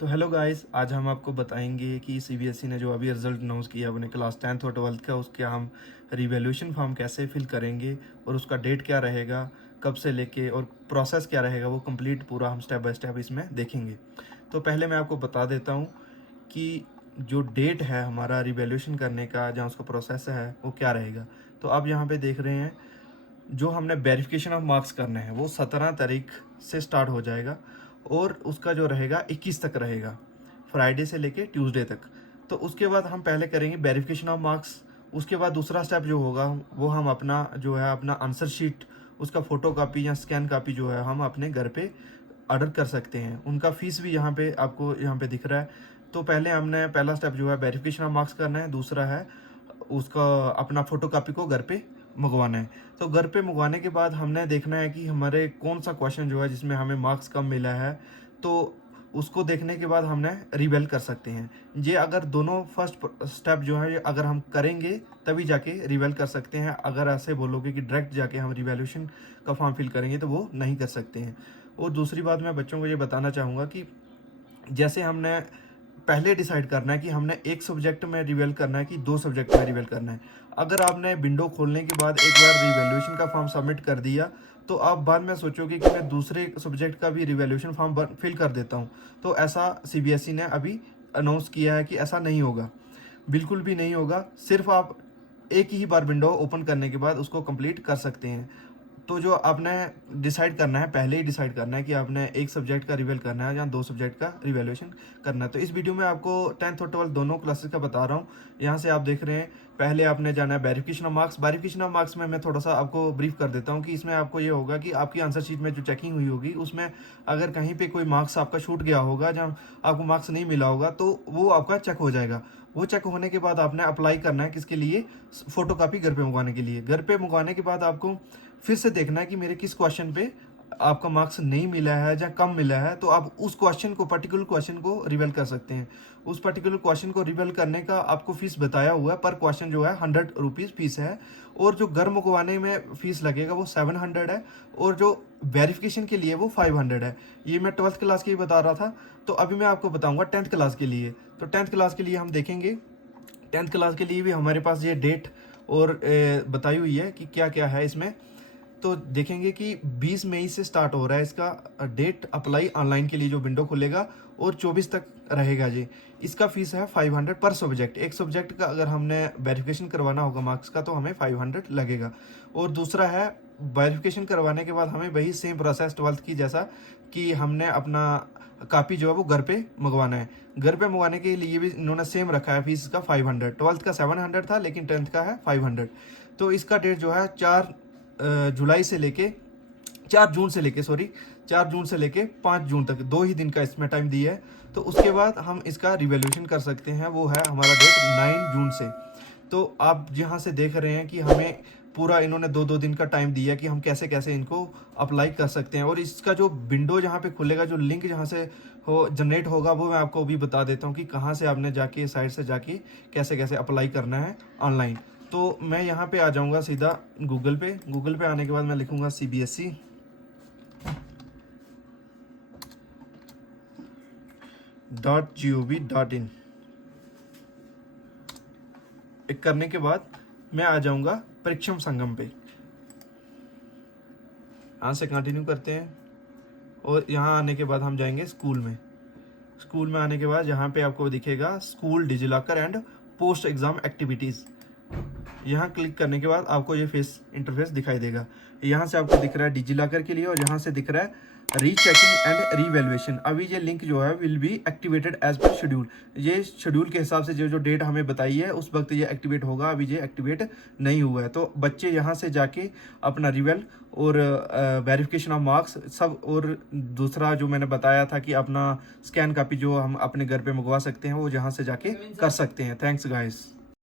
तो hello guys, आज हम आपको बताएंगे कि सीबीएसई ने जो अभी रिज़ल्ट अनाउंस किया अपने क्लास 10th और 12th का, उसके हम रिवैल्यूएशन फॉर्म कैसे फिल करेंगे और उसका डेट क्या रहेगा, कब से लेके और प्रोसेस क्या रहेगा, वो कंप्लीट पूरा हम स्टेप बाय स्टेप इसमें देखेंगे। तो पहले मैं आपको बता देता हूँ कि जो डेट है हमारा रिवैल्यूएशन करने का, जहाँ उसका प्रोसेस है, वो क्या रहेगा। तो आप यहाँ पे देख रहे हैं, जो हमने वेरिफिकेशन ऑफ मार्क्स करने हैं वो 17 तारीख से स्टार्ट हो जाएगा और उसका जो रहेगा 21 तक रहेगा, फ्राइडे से लेके ट्यूसडे तक। तो उसके बाद हम पहले करेंगे वेरिफिकेशन ऑफ मार्क्स। उसके बाद दूसरा स्टेप जो होगा वो हम अपना जो है अपना आंसर शीट, उसका फ़ोटो कापी या स्कैन कापी जो है हम अपने घर पे ऑर्डर कर सकते हैं। उनका फ़ीस भी यहाँ पे आपको यहाँ पे दिख रहा है। तो पहले हमने पहला स्टेप जो है वेरिफिकेशन ऑफ मार्क्स करना है, दूसरा है उसका अपना फ़ोटो कापी को घर पे मंगवाना है। तो घर पे मंगवाने के बाद हमने देखना है कि हमारे कौन सा क्वेश्चन जो है जिसमें हमें मार्क्स कम मिला है, तो उसको देखने के बाद हमने रिवेल कर सकते हैं। ये अगर दोनों फर्स्ट स्टेप जो है ये अगर हम करेंगे तभी जाके रिवेल कर सकते हैं। अगर ऐसे बोलोगे कि डायरेक्ट जाके हम रिवैल्यूएशन का फॉर्म फिल करेंगे तो वो नहीं कर सकते हैं। और दूसरी बात मैं बच्चों को ये बताना चाहूँगा कि जैसे हमने पहले डिसाइड करना है कि हमने एक सब्जेक्ट में रिवेल करना है कि दो सब्जेक्ट में रिवेल करना है। अगर आपने विंडो खोलने के बाद एक बार रिवैल्यूएशन का फॉर्म सबमिट कर दिया तो आप बाद में सोचोगे कि मैं दूसरे सब्जेक्ट का भी रिवैल्यूएशन फॉर्म फिल कर देता हूँ। तो ऐसा सीबीएसई ने अभी अनाउंस किया है कि ऐसा नहीं होगा, बिल्कुल भी नहीं होगा। सिर्फ आप एक ही बार विंडो ओपन करने के बाद उसको कंप्लीट कर सकते हैं। तो जो आपने डिसाइड करना है, पहले ही डिसाइड करना है कि आपने एक सब्जेक्ट का रिवेल करना है या दो सब्जेक्ट का रिवैल्यूएशन करना है। तो इस वीडियो में आपको 10th और 12th दोनों क्लासेस का बता रहा हूँ। यहाँ से आप देख रहे हैं, पहले आपने जाना है verification of marks. Verification of marks में मैं थोड़ा सा आपको ब्रीफ कर देता हूँ कि इसमें आपको ये होगा कि आपकी आंसर शीट में जो चेकिंग हुई होगी उसमें अगर कहीं पर कोई मार्क्स आपका छूट गया होगा, जहाँ आपको मार्क्स नहीं मिला होगा, तो वो आपका चेक हो जाएगा। वो चेक होने के बाद आपने अप्लाई करना है किसके लिए, फोटो कापी घर पे मंगवाने के लिए। घर पे मंगवाने के बाद आपको फिर से देखना है कि मेरे किस क्वेश्चन पे आपका मार्क्स नहीं मिला है या कम मिला है, तो आप उस क्वेश्चन को, पर्टिकुलर क्वेश्चन को रिवेल कर सकते हैं। उस पर्टिकुलर क्वेश्चन को रिवेल करने का आपको फीस बताया हुआ है, पर क्वेश्चन जो है 100 रुपीज़ फीस है। और जो घर मंगवाने में फीस लगेगा वो 700 है, और जो वेरिफिकेशन के लिए वो 500 है। ये मैं 12th क्लास के ही बता रहा था। तो अभी मैं आपको बताऊंगा 10th क्लास के लिए। तो 10th क्लास के लिए हम देखेंगे, 10th क्लास के लिए भी हमारे पास ये डेट और बताई हुई है कि क्या क्या है इसमें। तो देखेंगे कि 20 मई से स्टार्ट हो रहा है इसका डेट अप्लाई ऑनलाइन के लिए, जो विंडो खुलेगा, और 24 तक रहेगा जी। इसका फीस है 500 पर सब्जेक्ट। एक सब्जेक्ट का अगर हमने वेरिफिकेशन करवाना होगा मार्क्स का तो हमें 500 लगेगा। और दूसरा है, वेरिफिकेशन करवाने के बाद हमें वही सेम प्रोसेस 12th की जैसा कि हमने अपना कापी जो है वो घर पे मंगवाना है। घर पे मंगवाने के लिए भी इन्होंने सेम रखा है फीस का 500। 12th का 700 था लेकिन 10th का है 500। तो इसका डेट जो है 4 से लेके 4 जून से लेके 4 जून से लेके 5 जून तक, 2 ही दिन का इसमें टाइम दिया है। तो उसके बाद हम इसका रिवैल्यूएशन कर सकते हैं, वो है हमारा डेट 9 जून से। तो आप यहाँ से देख रहे हैं कि हमें पूरा इन्होंने 2-2 दिन का टाइम दिया कि हम कैसे कैसे इनको अप्लाई कर सकते हैं। और इसका जो विंडो जहाँ पे खुलेगा, जो लिंक जहाँ से हो जनरेट होगा, वो मैं आपको अभी बता देता हूँ कि कहाँ से आपने जाके साइट से जाके कैसे कैसे अप्लाई करना है ऑनलाइन। तो मैं यहाँ पे आ जाऊँगा सीधा गूगल पे। गूगल पे आने के बाद मैं लिखूँगा cbse.gov.in। एक करने के बाद मैं आ जाऊँगा परीक्षम संगम पे। यहाँ से कंटिन्यू करते हैं और यहाँ आने के बाद हम जाएंगे स्कूल में। स्कूल में आने के बाद यहाँ पे आपको दिखेगा school DigiLocker and post exam activities. यहाँ क्लिक करने के बाद आपको ये फेस इंटरफेस दिखाई देगा। यहाँ से आपको दिख रहा है डिजिलॉकर के लिए, और यहाँ से दिख रहा है रीचेकिंग एंड रीवैल्यूएशन। अभी ये लिंक जो है will be activated as per schedule. ये शेड्यूल के हिसाब से जो जो डेट हमें बताई है उस वक्त ये एक्टिवेट होगा। अभी ये एक्टिवेट नहीं हुआ है। तो बच्चे यहाँ से जाके अपना रिवेल और वेरिफिकेशन ऑफ मार्क्स सब, और दूसरा जो मैंने बताया था कि अपना स्कैन कापी जो हम अपने घर पे मंगवा सकते हैं, वो यहाँ से जाके कर सकते हैं। Thanks guys.